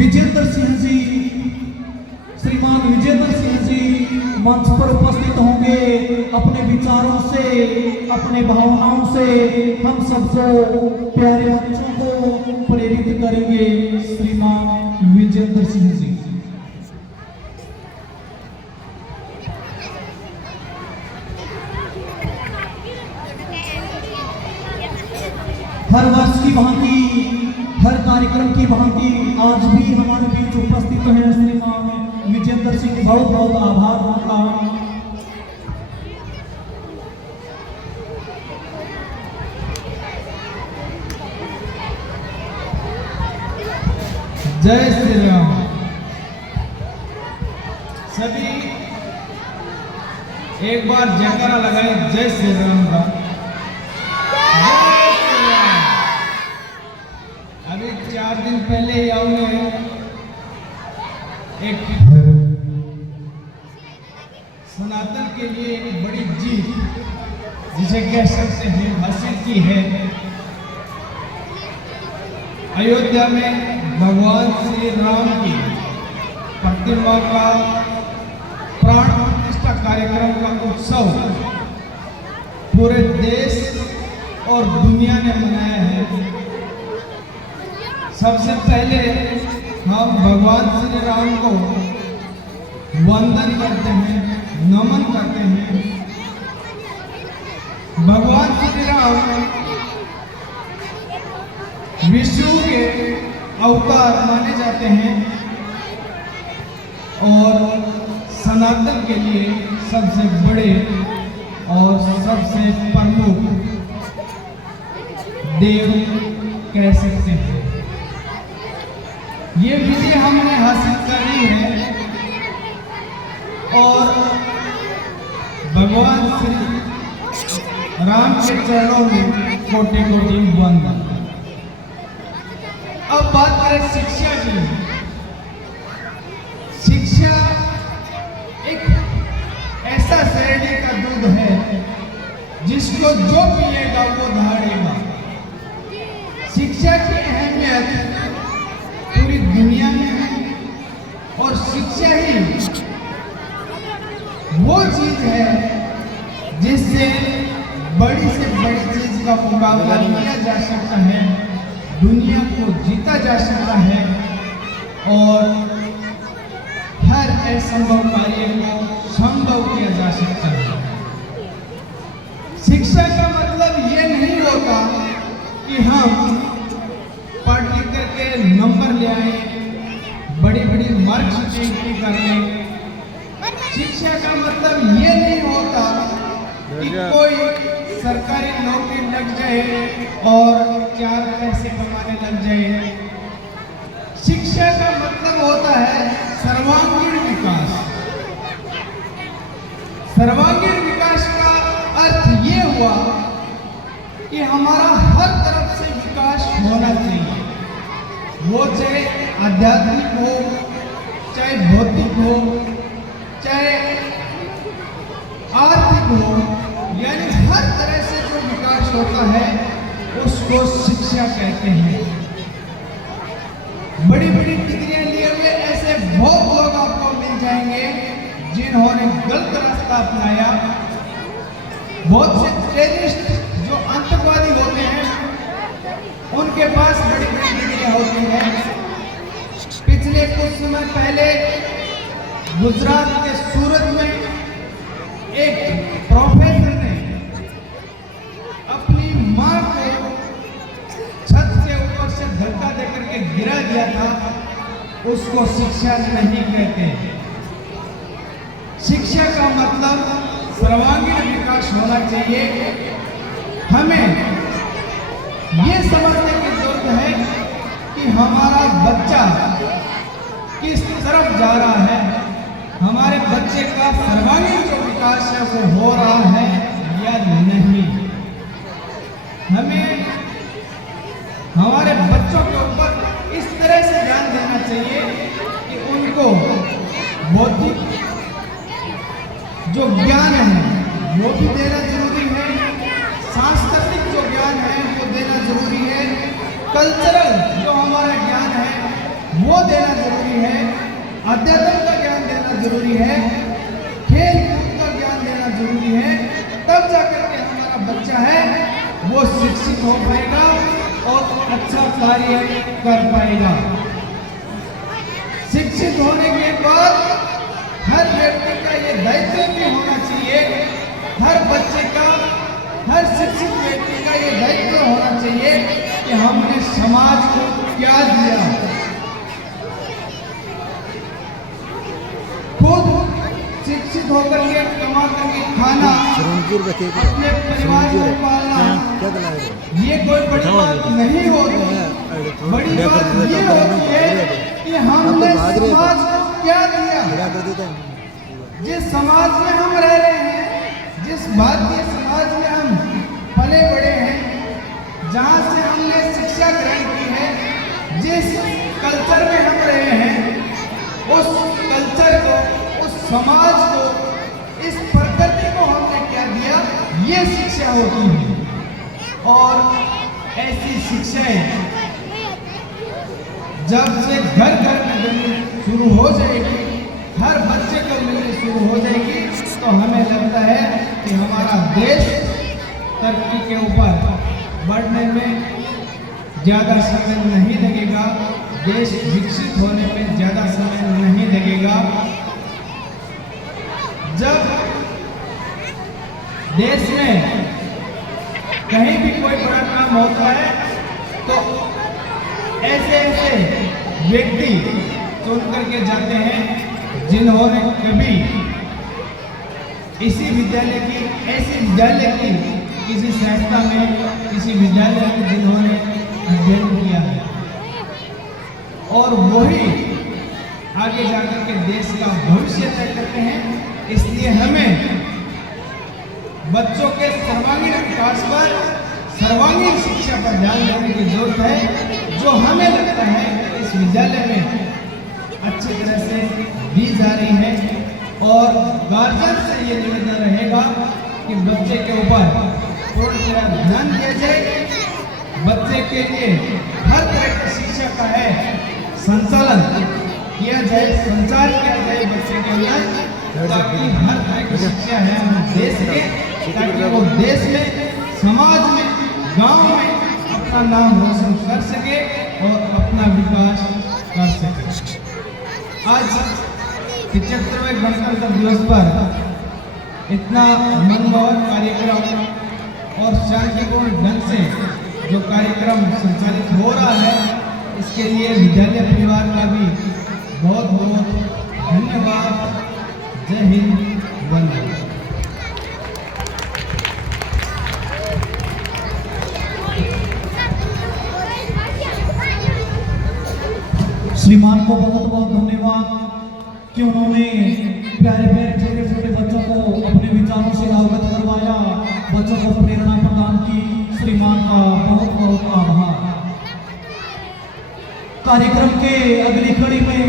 विजेंद्र सिंह जी, श्रीमान विजेंद्र सिंह जी मंच पर उपस्थित होंगे। अपने विचारों से, अपने भावनाओं से हम सबको, प्यारे बच्चों को प्रेरित करेंगे। श्रीमान विजेंद्र सिंह जी। हर वर्ष की भांति, हर कार्यक्रम की भांति आज भी हमारे बीच उपस्थित हैं श्रीमान विजेंद्र सिंह। बहुत बहुत आभार उनका। जय श्री राम। सभी एक बार जयकारा लगाए जय श्री राम का। अभी 4 दिन पहले ही हमने एक सनातन के लिए एक बड़ी जीत, जिसे कह सकते हैं, हासिल की है। अयोध्या में भगवान श्री राम की प्रतिमा का प्राण प्रतिष्ठा कार्यक्रम का उत्सव पूरे देश और दुनिया ने मनाया है। सबसे पहले हम भगवान श्री राम को वंदन करते हैं, नमन करते हैं। भगवान श्री राम विष्णु के अवतार माने जाते हैं और सनातन के लिए सबसे बड़े और सबसे प्रमुख देव कह सकते हैं। ये विजय हमने हासिल करी है और भगवान श्री राम के चरणों में कोटि कोटि वंदन। अब बात करें शिक्षा की। शिक्षा एक ऐसा शरीर का दूध है जिसको जो पिएगा वो दहाड़ेगा। शिक्षा की अहमियत पूरी दुनिया में है और शिक्षा ही वो चीज है जिससे बड़ी से बड़ी चीज का मुकाबला किया जा सकता है, दुनिया को जीता जा सकता है और हर असंभव कार्य को संभव किया जा सकता है। शिक्षा का मतलब ये नहीं होता कि हम पढ़ लिख करके नंबर ले आए, बड़ी बड़ी मार्कशीट कर लें। शिक्षा का मतलब ये नहीं होता कि कोई सरकारी नौकरी लग जाए और 4 पैसे कमाने लग जाए। शिक्षा का मतलब होता है सर्वांगीण विकास। सर्वांगीण विकास का अर्थ ये हुआ कि हमारा हर तरफ से विकास होना चाहिए, वो चाहे आध्यात्मिक हो, चाहे भौतिक हो, चाहे आर्थिक हो, यानी हर तरह से जो विकास होता है उसको शिक्षा कहते हैं। बड़ी बड़ी डिग्रियां लिए हुए ऐसे बहुत लोग आपको मिल जाएंगे जिन्होंने गलत रास्ता अपनाया। बहुत से टेररिस्ट जो आतंकवादी होते हैं उनके पास बड़ी बड़ी डिग्रियां होती हैं। पिछले कुछ समय पहले गुजरात के सूरत में एक प्रोफेसर ने अपनी मां को छत के ऊपर से धक्का देकर के गिरा दिया था। उसको शिक्षा नहीं कहते। शिक्षा का मतलब सर्वांगीण विकास होना चाहिए। हमें ये समझने की जरूरत है कि हमारा बच्चा किस तरफ जा रहा है, हमारे बच्चे का सर्वांगीण जो विकास है वो हो रहा है या नहीं। हमें हमारे बच्चों के ऊपर इस तरह से ध्यान देना चाहिए कि उनको बौद्धिक जो ज्ञान है वो भी देना जरूरी है, सांस्कृतिक जो ज्ञान है वो देना जरूरी है, कल्चरल जो हमारा ज्ञान है वो देना जरूरी है, अध्यात्म का ज्ञान देना जरूरी है, खेल कूद का ज्ञान देना जरूरी है। तब जाकर के हमारा बच्चा है वो शिक्षित हो पाएगा और अच्छा कार्य कर पाएगा। शिक्षित होने के बाद हर व्यक्ति का ये दायित्व भी होना चाहिए, हर बच्चे का, हर शिक्षित व्यक्ति का ये दायित्व होना चाहिए कि हमने समाज को क्या दिया। खुद शिक्षित होकर के कमा करके खाना, अपने परिवार को पालना, ये कोई बड़ी बात नहीं होती। बड़ी बात ये होती है कि हमने समाज को क्या दिया। जिस समाज में हम रह रहे हैं, जिस भारतीय समाज में हम पले बड़े हैं, जहाँ से हमने शिक्षा ग्रहण की है, जिस कल्चर में हम रहे हैं, उस कल्चर को, उस समाज को, इस प्रकृति को हमने क्या दिया, ये शिक्षा होती है। और ऐसी शिक्षाएं जब से घर घर में मिलनी शुरू हो जाएगी, हर बच्चे को मिलनी शुरू हो जाएगी, तो हमें लगता है कि हमारा देश तरक्की के ऊपर बढ़ने में ज़्यादा समय नहीं लगेगा, देश विकसित होने में ज़्यादा समय नहीं लगेगा। जब देश में कहीं भी कोई बड़ा काम होता है तो ऐसे ऐसे व्यक्ति चुन करके जाते हैं जिन्होंने कभी इसी विद्यालय की, ऐसी विद्यालय की किसी संस्था में, किसी विद्यालय में जिन्होंने अध्ययन किया है, और वही आगे जाकर के देश का भविष्य तय करते हैं। इसलिए हमें बच्चों के सर्वांगीण विकास पर, सर्वांगीण शिक्षा पर ध्यान देने की जरूरत है, जो हमें लगता है कि इस विद्यालय में अच्छी तरह से दी जा रही है। और गार्जियन से ये निवेदन रहेगा कि बच्चे के ऊपर पूर्ण तरह ध्यान दिया जाए, बच्चे के लिए हर तरह की शिक्षा का है संचालन किया जाए, संचार किया जाए बच्चे के अंदर, ताकि हर तरह की शिक्षा है हम दे सके, ताकि वो देश में, समाज में, गांव में अपना नाम रोशन कर सके और अपना विकास कर सके। आज 75वें गणतंत्र दिवस पर इतना मनमोहक कार्यक्रम और शांतिपूर्ण ढंग से जो कार्यक्रम संचालित हो रहा है, इसके लिए विद्यालय परिवार का भी बहुत बहुत धन्यवाद। जय हिंद, वंदे। श्रीमान को बहुत बहुत धन्यवाद कि उन्होंने प्यारे प्यारे छोटे छोटे बच्चों को अपने विचारों से अवगत करवाया, बच्चों को प्रेरणा प्रदान की। श्रीमान का बहुत बहुत आभार। कार्यक्रम के अगली कड़ी में